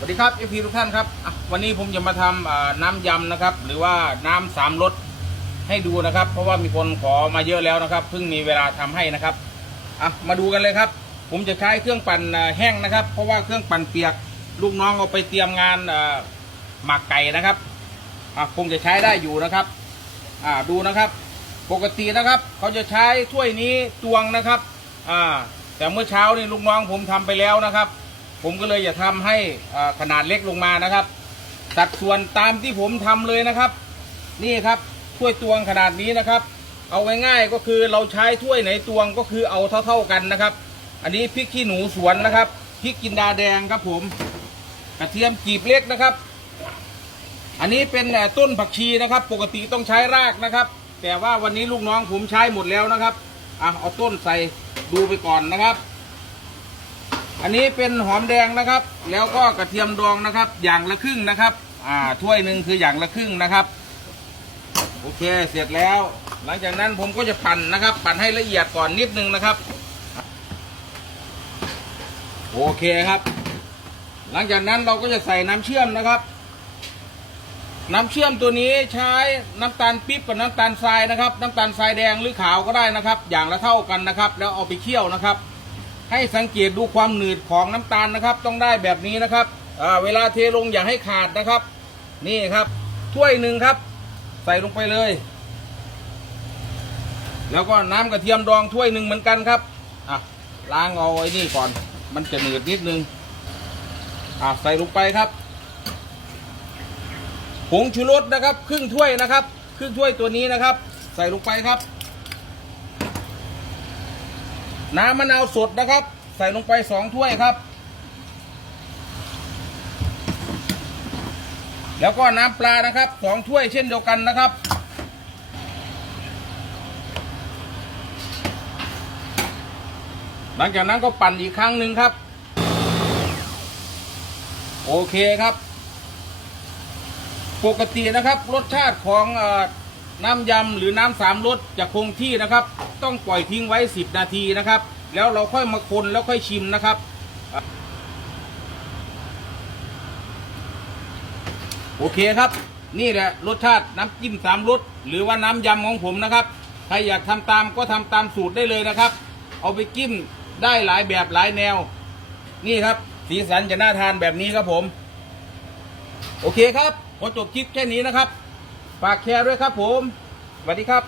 สวัสดีครับเอฟพีทุกท่านครับวันนี้ผมจะมาทำอ่าน้ำยำนะครับ หรือว่าน้ำสามรสให้ดูนะครับ เพราะว่ามีคนขอมาเยอะแล้วนะครับเพิ่งมีเวลาทำให้นะครับอะมาดูกันเลยครับ ผมจะใช้เครื่องปั่นแห้งนะครับ เพราะว่าเครื่องปั่นเปียก ลูกน้องเอาไปเตรียมงานหมักไก่นะครับอะคงจะใช้ได้อยู่นะครับอ่าดูนะครับ ปกตินะครับเขาจะใช้ถ้วยนี้ตวงนะครับอ่าแต่เมื่อเช้านี่ลูกน้องผมทำไปแล้วนะครับ ผมก็เลยจะทำให้ขนาดเล็กลงมานะครับ สัดส่วนตามที่ผมทำเลยนะครับ นี่ครับถ้วยตวงขนาดนี้นะครับ เอาง่ายๆก็คือเราใช้ถ้วยไหนตวงก็คือเอาเท่า ๆกันนะครับ อันนี้พริกขี้หนูสวนนะครับพริกกินดาแดงครับผมกระเทียมกีบเล็กนะครับ อันนี้เป็นต้นผักชีนะครับ ปกติต้องใช้รากนะครับ แต่ว่าวันนี้ลูกน้องผมใช้หมดแล้วนะครับอะเอาต้นใส่ดูไปก่อนนะครับ อันนี้เป็นหอมแดงนะครับ แล้วก็กระเทียมดองนะครับ อย่างละครึ่งนะครับ อ่าถ้วยหนึ่งคืออย่างละครึ่งนะครับ โอเคเสร็จแล้ว หลังจากนั้นผมก็จะปั่นนะครับ ปั่นให้ละเอียดก่อนนิดนึงนะครับ โอเคครับ หลังจากนั้นเราก็จะใส่น้ำเชื่อมนะครับ น้ำเชื่อมตัวนี้ใช้น้ำตาลปี๊บกับน้ำตาลทรายนะครับ น้ำตาลทรายแดงหรือขาวก็ได้นะครับ อย่างละเท่ากันนะครับ แล้วเอาไปเคี่ยวนะครับ ให้สังเกตดูความหนืดของน้ำตาลนะครับ ต้องได้แบบนี้นะครับเวลาเทลงอย่าให้ขาดนะครับ นี่ครับ ถ้วยหนึ่งครับ ใส่ลงไปเลย แล้วก็น้ำกระเทียมดองถ้วยหนึ่งเหมือนกันครับอะล้างเอาไอ้นี่ก่อน มันจะหนืดนิดนึงอะใส่ลงไปครับผงชูรสนะครับ ครึ่งถ้วยนะครับ ครึ่งถ้วยตัวนี้นะครับ ใส่ลงไปครับ น้ำมะนาวสดนะครับ ใส่ลงไปสองถ้วยครับ แล้วก็น้ำปลานะครับสองถ้วยเช่นเดียวกันนะครับ หลังจากนั้นก็ปั่นอีกครั้งหนึ่งครับ โอเคครับ ปกตินะครับรสชาติของอ น้ำยำหรือน้ำสามรสจะคงที่นะครับ ต้องปล่อยทิ้งไว้ 10 นาทีนะครับ แล้วเราค่อยมาคนแล้วค่อยชิมนะครับโอเคครับ นี่แหละรสชาติน้ำจิ้มสามรสหรือว่าน้ำยำของผมนะครับ ใครอยากทำตามก็ทำตามสูตรได้เลยนะครับ เอาไปจิ้มได้หลายแบบหลายแนว นี่ครับ สีสันจะน่าทานแบบนี้ครับผม โอเคครับขอจบคลิปแค่นี้นะครับ ฝากแชร์ด้วยครับผมสวัสดีครับ